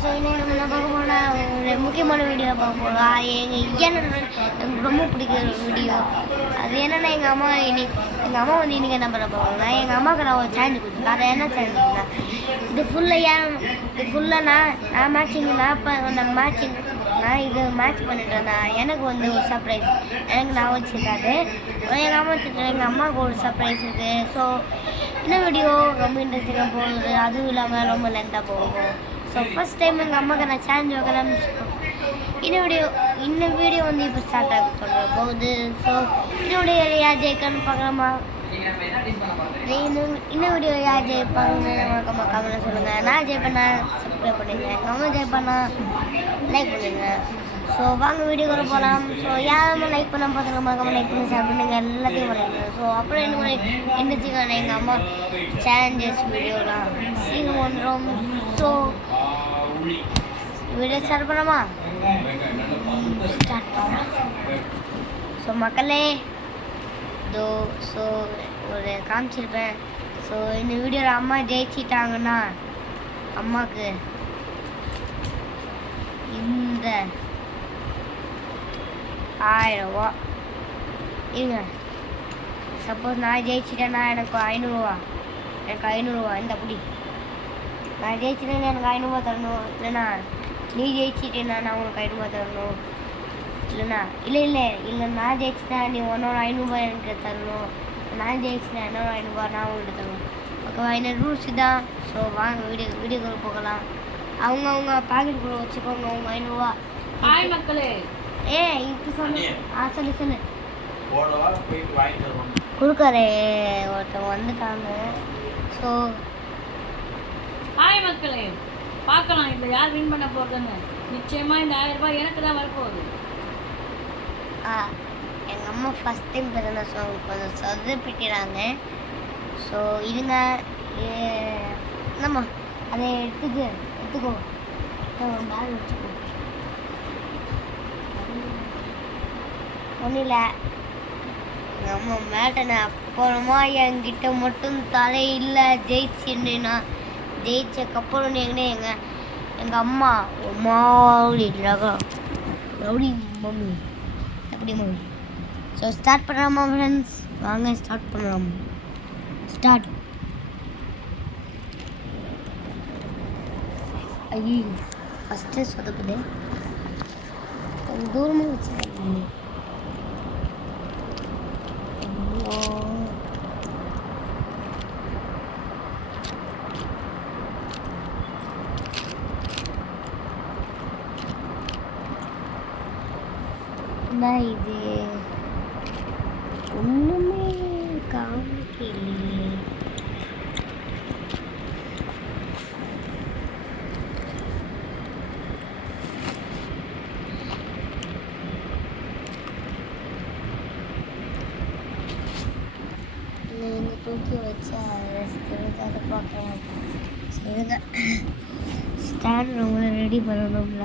So இன்னைக்கு நம்ம என்ன பார்க்க போனா ஒரு முக்கியமான வீடியோ பார்க்க போகிறோம். எனக்கு ரொம்ப பிடிக்கிற ஒரு வீடியோ. அது என்னென்னா எங்கள் அம்மா வந்து இன்றைக்கி என்ன பண்ண போகிறாங்கன்னா எங்கள் அம்மாவுக்கு நான் ஒரு சேலஞ்சு கொடுத்தேன். அதை என்ன சேலஞ்சுன்னா இது ஃபுல்லாக நான் மேட்சிங் நான் இது மேட்ச் பண்ணிட்டேன்னா எனக்கு வந்து ஒரு சர்ப்ரைஸ் எனக்கு நான் வச்சுருக்காது. எங்கள் அம்மாவுக்கு ஒரு சர்ப்ரைஸ் இருக்குது. ஸோ இந்த வீடியோ ரொம்ப இன்ட்ரெஸ்டிங்காக போகுது, அதுவும் இல்லாமல் ரொம்ப லென்த்தாக போகும். ஸோ ஃபஸ்ட் டைம் எங்கள் அம்மாவுக்கு நான் சேலஞ்ச் வைக்கலாம்னு இந்த வீடியோ வந்து இப்போ ஸ்டார்ட் ஆக போகுது. ஸோ இந்த வீடியோ யார் ஜெயிக்கணும்னு பார்க்கலாமா? இந்த வீடியோ யார் ஜெயிப்பாங்கன்னு கமெண்ட்ல சொல்லுங்கள். நான் ஜெயிப்பேன்னா சப்ஸ்கிரைப் பண்ணுங்க, எங்கள் அம்மா ஜெயிப்பேன்னா லைக் பண்ணுங்க. ஸோ வாங்க வீடியோக்குள்ள போகலாம். ஸோ யாரும் லைக் பண்ண பார்த்துக்கமா லைக் பண்ணி ஷேர் பண்ணுங்க, எல்லாத்தையும் பண்ணிடுங்க. ஸோ அப்புறம் என்ன இன்ட்ரெஸ்டிங்கான எங்கள் அம்மா சேலஞ்சஸ் வீடியோலாம் சீக்கிரம் வந்துடும். ஸோ வீடியோ ஸ்டார்ட் பண்ணலாமா? ஸ்டார்ட் பண்ணலாம். ஸோ மக்களே ஸோ ஒரு காமிச்சிருப்பேன். ஸோ இந்த வீடியோவில் அம்மா ஜெயிச்சிட்டாங்கன்னா அம்மாவுக்கு இந்த 1000 ரூபா இருங்க. சப்போஸ் நான் ஜெயிச்சிட்டேன்னா எனக்கு 500 ரூபா, இந்த அப்படி நான் ஜெயிச்சிட்டேன்னா எனக்கு 500 ரூபா தரணும். இல்லைண்ணா நீ ஜெயிச்சிட்டேன்னா நான் உனக்கு 500 ரூபா தரணும். இல்லைண்ணா இல்லை நான் ஜெயிச்சிட்டேன் நீ உன்னோட 500 ரூபா எனக்கு தரணும். நான் ஜெயிச்சிட்டேன் என்னோட 500 ரூபா நான் உங்கள்கிட்ட தரணும். ஓகேவா? இந்த ரூல்ஸ் தான். ஸோ வாங்க வீடியோக்குள்ள போகலாம். அவங்க பாக்கெட்டுக்குள்ள வச்சுக்கோங்க அவங்க 500 ரூபா. ஹாய் மக்களே. இப்போ சொல்லு. சொல்லு கொடுக்கறே ஒருத்தவங்க வந்துட்டாங்க. ஸோ ஹாய் மக்களே, பார்க்கலாம் இதில் யார் வின் பண்ண போகிறதுன்னு. நிச்சயமாக இந்த 1000 ரூபாய் எனக்கு தான் வரப்போகுது. எங்கள் அம்மா ஃபஸ்ட் டைம் பிறந்த ஸோ கொஞ்சம் சொதப்பிக்கிறாங்க. ஸோ இருங்க என்னம்மா அதை எடுத்துக்கோ பேக் வச்சுக்கோ. ஒன்றும் இல்லை எங்கள் அம்மா மேட்டனை அப்புறமா என்கிட்ட மட்டும் தலை இல்லை ஜெயிச்சுன்னா ஜெயிச்சக்கப்புறம் எங்கள் அம்மா மாதிரி ரவுடி மம்மி எப்படி மம்மி. ஸோ ஸ்டார்ட் பண்ணலாமா ஃப்ரெண்ட்ஸ்? வாங்க ஸ்டார்ட் பண்ணலாம். ஸ்டார்ட். ஐயோ ஃபஸ்ட்டு சொதப்புது, கொஞ்சம் தூரமாக வச்சுருக்கேன். இது ஒன்றுமே காமிக்கலையே. தூக்கி வச்சா அதை பார்க்கலாம். ஸ்டாண்ட் உங்களை ரெடி பண்ணணும்ல.